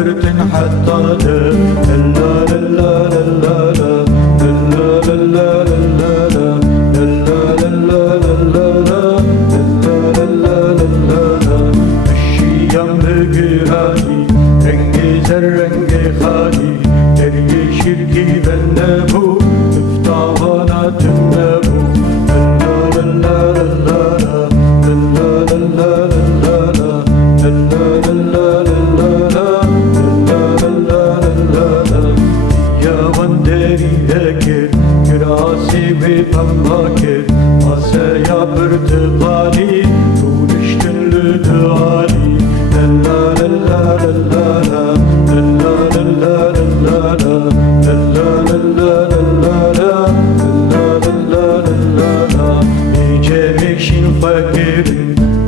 برتن حتى لا لا لا لا لا لا لا لا لا rengi khali derye şirki ben ne bu iftavana tümne bu la la la la la la la la ya vanderi ekir kirasi bi pambakir asaya birti gali turiştinlü duali la la la la la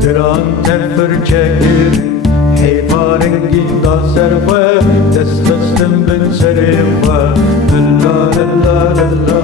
دران تنفر چکرین حیبارنگی دا سرفه دست دستم بن سرفه لا لا لا لا